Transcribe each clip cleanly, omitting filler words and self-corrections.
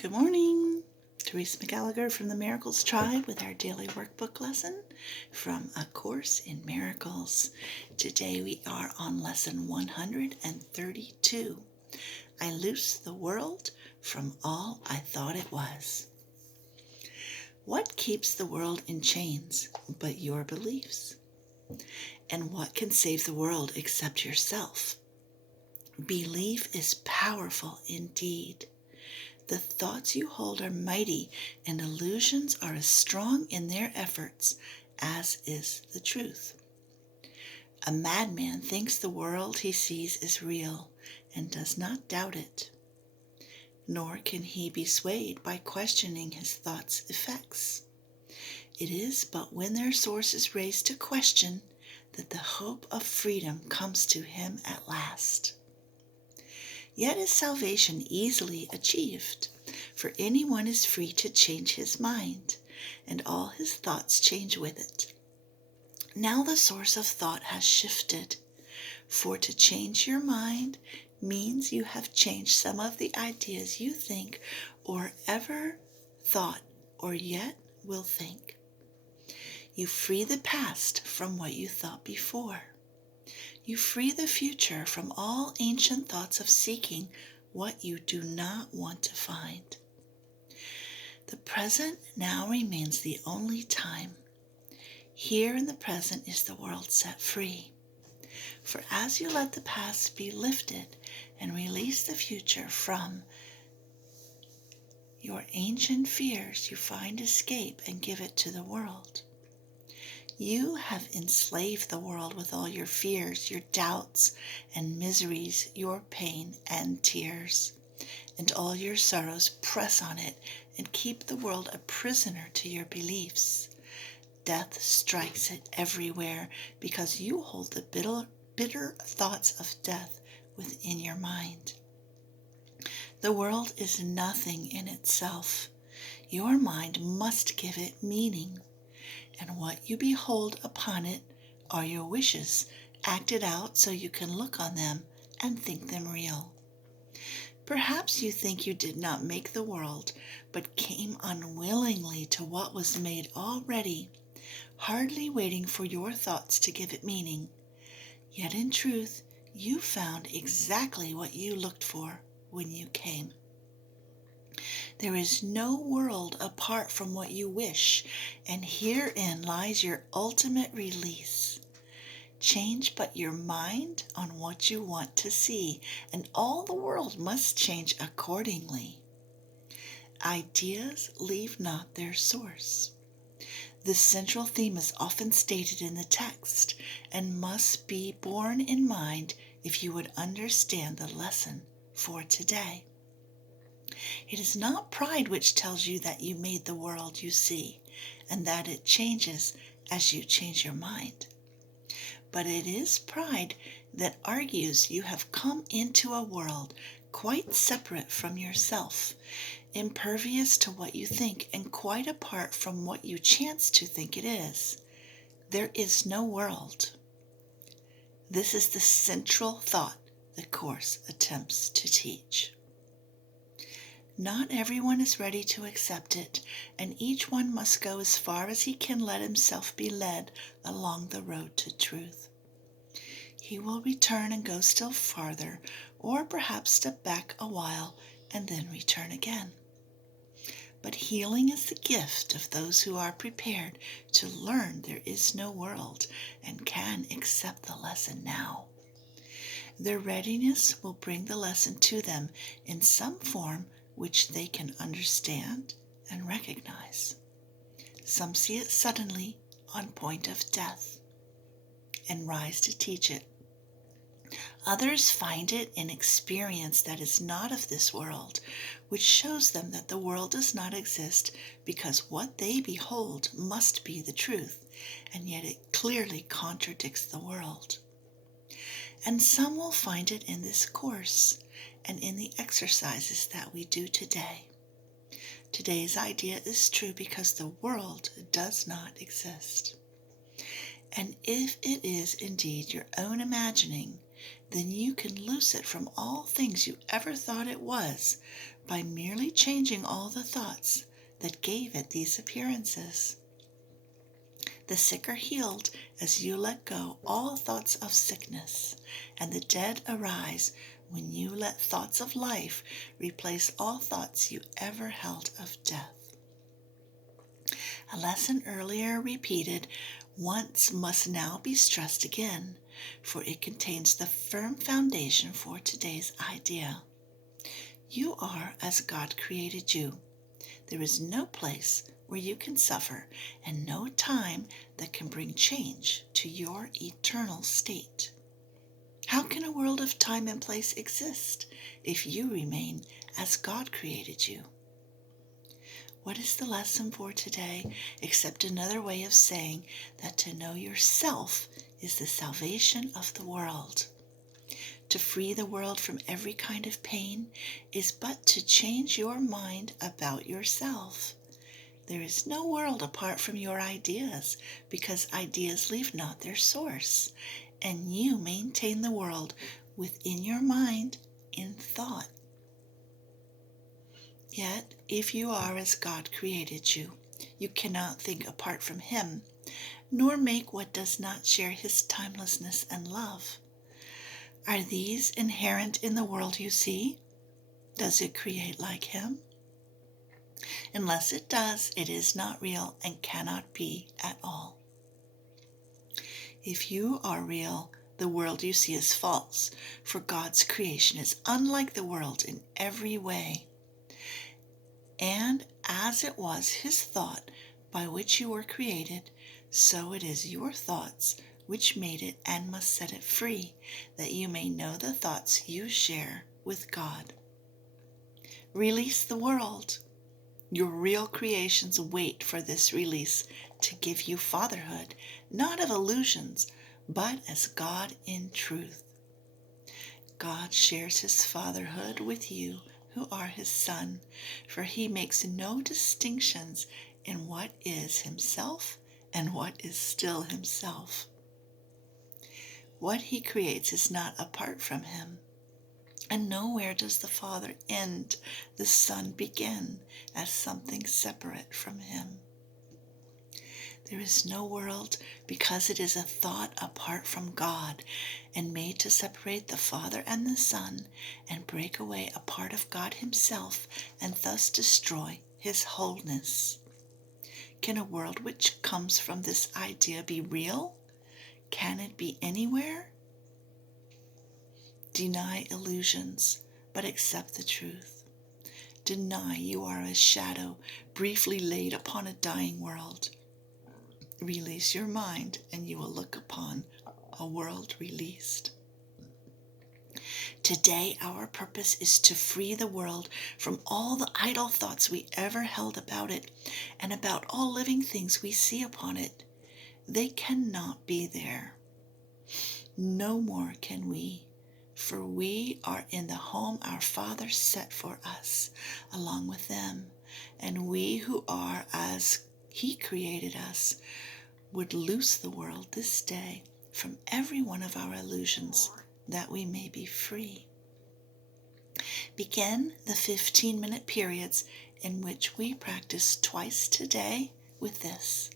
Good morning. Teresa McGallagher from the Miracles Tribe with our daily workbook lesson from A Course in Miracles. Today we are on lesson 132. I loose the world from all I thought it was. What keeps the world in chains but your beliefs? And what can save the world except yourself? Belief is powerful indeed. The thoughts you hold are mighty, and illusions are as strong in their efforts as is the truth. A madman thinks the world he sees is real and does not doubt it, nor can he be swayed by questioning his thoughts' effects. It is but when their source is raised to question that the hope of freedom comes to him at last. Yet is salvation easily achieved, for anyone is free to change his mind, and all his thoughts change with it. Now the source of thought has shifted, for to change your mind means you have changed some of the ideas you think or ever thought or yet will think. You free the past from what you thought before. You free the future from all ancient thoughts of seeking what you do not want to find. The present now remains the only time. Here in the present is the world set free. For as you let the past be lifted and release the future from your ancient fears, you find escape and give it to the world. You have enslaved the world with all your fears, your doubts and miseries, your pain and tears. And all your sorrows press on it and keep the world a prisoner to your beliefs. Death strikes it everywhere because you hold the bitter thoughts of death within your mind. The world is nothing in itself. Your mind must give it meaning. And what you behold upon it are your wishes, acted out so you can look on them and think them real. Perhaps you think you did not make the world, but came unwillingly to what was made already, hardly waiting for your thoughts to give it meaning. Yet in truth, you found exactly what you looked for when you came. There is no world apart from what you wish, and herein lies your ultimate release. Change but your mind on what you want to see, and all the world must change accordingly. Ideas leave not their source. This central theme is often stated in the text and must be borne in mind if you would understand the lesson for today. It is not pride which tells you that you made the world you see, and that it changes as you change your mind. But it is pride that argues you have come into a world quite separate from yourself, impervious to what you think and quite apart from what you chance to think it is. There is no world. This is the central thought the Course attempts to teach. Not everyone is ready to accept it, and each one must go as far as he can let himself be led along the road to truth. He will return and go still farther, or perhaps step back a while and then return again. But healing is the gift of those who are prepared to learn there is no world and can accept the lesson now. Their readiness will bring the lesson to them in some form which they can understand and recognize. Some see it suddenly on point of death and rise to teach it. Others find it in experience that is not of this world, which shows them that the world does not exist because what they behold must be the truth, and yet it clearly contradicts the world. And some will find it in this course and in the exercises that we do today. Today's idea is true because the world does not exist. And if it is indeed your own imagining, then you can loose it from all things you ever thought it was by merely changing all the thoughts that gave it these appearances. The sick are healed as you let go all thoughts of sickness, and the dead arise when you let thoughts of life replace all thoughts you ever held of death. A lesson earlier repeated once must now be stressed again, for it contains the firm foundation for today's idea. You are as God created you. There is no place where you can suffer and no time that can bring change to your eternal state. How can a world of time and place exist if you remain as God created you? What is the lesson for today except another way of saying that to know yourself is the salvation of the world? To free the world from every kind of pain is but to change your mind about yourself. There is no world apart from your ideas, because ideas leave not their source, and you maintain the world within your mind in thought. Yet, if you are as God created you, you cannot think apart from Him, nor make what does not share His timelessness and love. Are these inherent in the world you see? Does it create like Him? Unless it does, it is not real and cannot be at all. If you are real, the world you see is false, for God's creation is unlike the world in every way. And as it was His thought by which you were created, so it is your thoughts which made it and must set it free, that you may know the thoughts you share with God. Release the world. Your real creations wait for this release to give you fatherhood, not of illusions, but as God in truth. God shares His fatherhood with you who are His Son, for He makes no distinctions in what is Himself and what is still Himself. What He creates is not apart from Him, and nowhere does the Father end, the Son begin as something separate from Him. There is no world because it is a thought apart from God and made to separate the Father and the Son and break away a part of God Himself and thus destroy His wholeness. Can a world which comes from this idea be real? Can it be anywhere? Deny illusions, but accept the truth. Deny you are a shadow briefly laid upon a dying world. Release your mind, and you will look upon a world released. Today, our purpose is to free the world from all the idle thoughts we ever held about it and about all living things we see upon it. They cannot be there. No more can we, for we are in the home our Father set for us, along with them, and we who are as He created us would loose the world this day from every one of our illusions, that we may be free. Begin the 15-minute periods in which we practice twice today with this.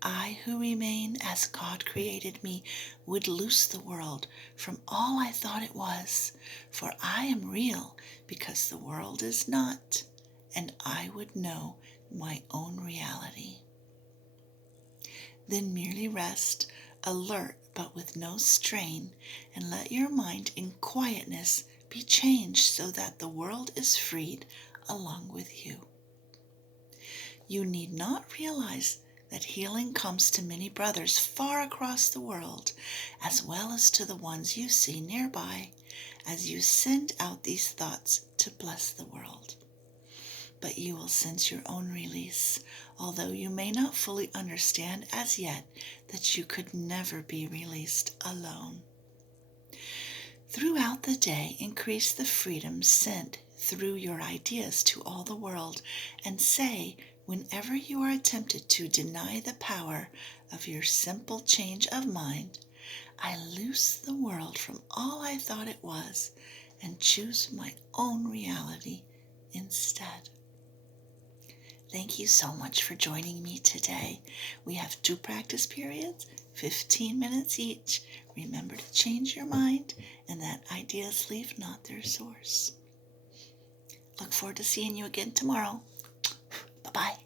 I who remain as God created me would loose the world from all I thought it was, for I am real because the world is not, and I would know my own reality. Then merely rest, alert but with no strain, and let your mind in quietness be changed so that the world is freed along with you. You need not realize that healing comes to many brothers far across the world, as well as to the ones you see nearby, as you send out these thoughts to bless the world. But you will sense your own release, although you may not fully understand as yet that you could never be released alone. Throughout the day, increase the freedom sent through your ideas to all the world, and say, whenever you are tempted to deny the power of your simple change of mind, I loose the world from all I thought it was, and choose my own reality instead. Thank you so much for joining me today. We have 2 practice periods, 15 minutes each. Remember to change your mind and that ideas leave not their source. Look forward to seeing you again tomorrow. Bye-bye.